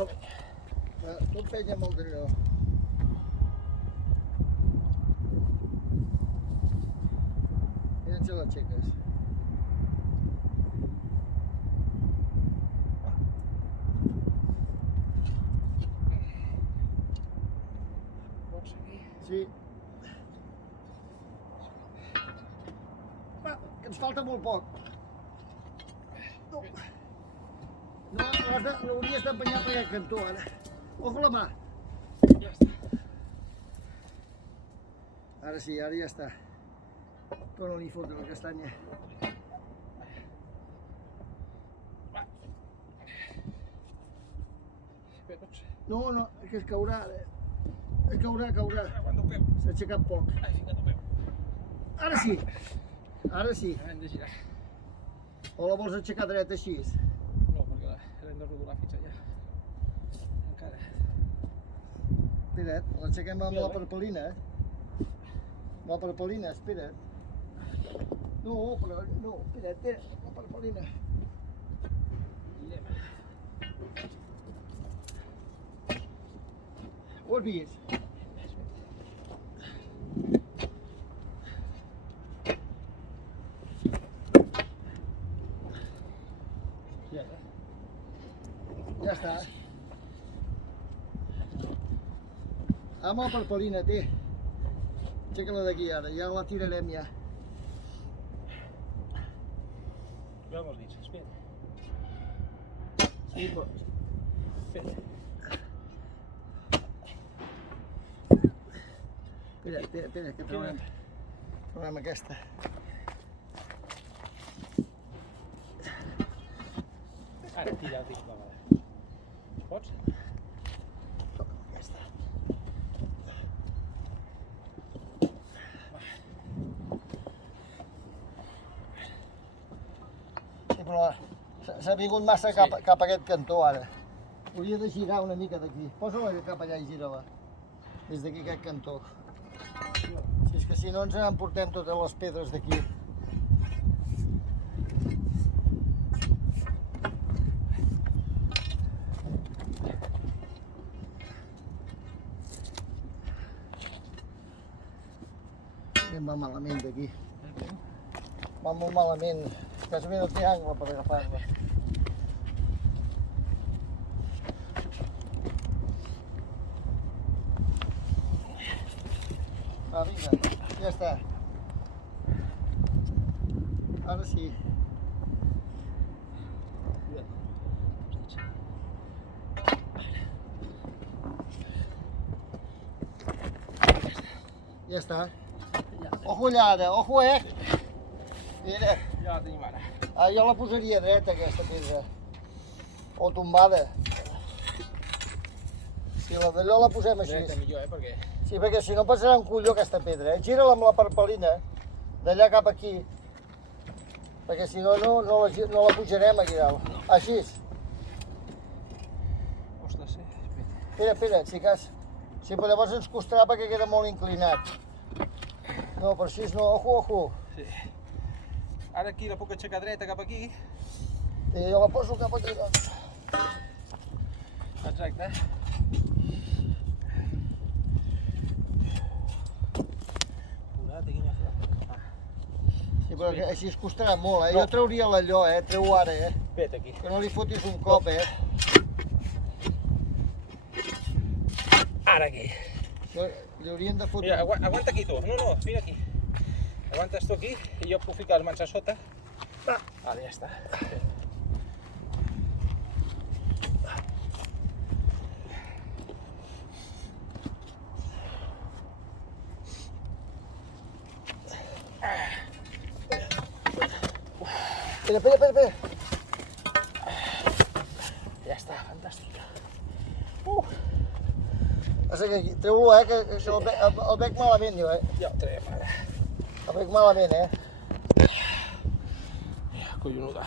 Tu empenya molt d'allò. Mira si l'aixeques. Pots seguir? Sí. Va, que ens falta molt poc. No, l'hauries d'empenyar per aquest cantó, ara. Ojo la mà. Ja està. Ara sí, ara ja està. Torna-li a fotre la castanya. Va. Bé, pots. No, que es caurà ara. Caurà. Aguanta el peu. S'ha aixecat poc. Ai, fica't el peu. Ara sí. Ara sí. Ara hem de girar. O la vols aixecar dreta així? No, perquè l'hem de rodolar fins allà. Encara. Espera't, l'aixequem amb la parpelina, La parpelina, espera't. No, espera't, la parpelina. Girem. Ho has vist? Ja està. Amb la parpelina, té. Aixeca-la d'aquí ara, ja la tirarem ja. Veu els dits, espera. Sí, però... Espera. Espera, que traurem aquesta. Ara, tira la mà. Pots? Aquesta. Sí, però s'ha vingut massa cap a aquest cantó ara. Hauria de girar una mica d'aquí. Posa-la cap allà i gira-la. Des d'aquí aquest cantó. Si és que si no ens emportem totes les pedres d'aquí. Va malament d'aquí. Va molt malament. Quasi no té angle per agafar-la. Va, vinga, ja està. Ara sí. Ja està. Ojo allà ara, ojo, Mira. Ja la tenim ara. Jo la posaria dreta, aquesta pedra. O tombada. Si la d'allò la posem així. Dreta millor, perquè... Sí, perquè si no passarà un colló aquesta pedra, Gira-la amb la parpelina, d'allà cap aquí. Perquè si no, no la pujarem aquí dalt. Així. Ostres, Espera, si cas... Sí, però llavors ens costarà perquè queda molt inclinat. No, per així no, ojo. Sí. Ara aquí la puc aixecar dreta cap aquí. I jo la poso cap aquí, doncs. Exacte. Sí, però així es costarà molt, Jo trauria l'allò, Treu ara, Vet aquí. Que no li fotis un cop, Ara aquí. Li haurien de fotre... Mira, aguanta aquí tu. No, vine aquí. Aguantes tu aquí i jo puc ficar les mans a sota. Vale, ja està. Espera. Ja està, fantàstica. Passa que aquí, treu-lo, que el bec malament, jo, Ja ho traiem ara. El bec malament, Ja, collonuda.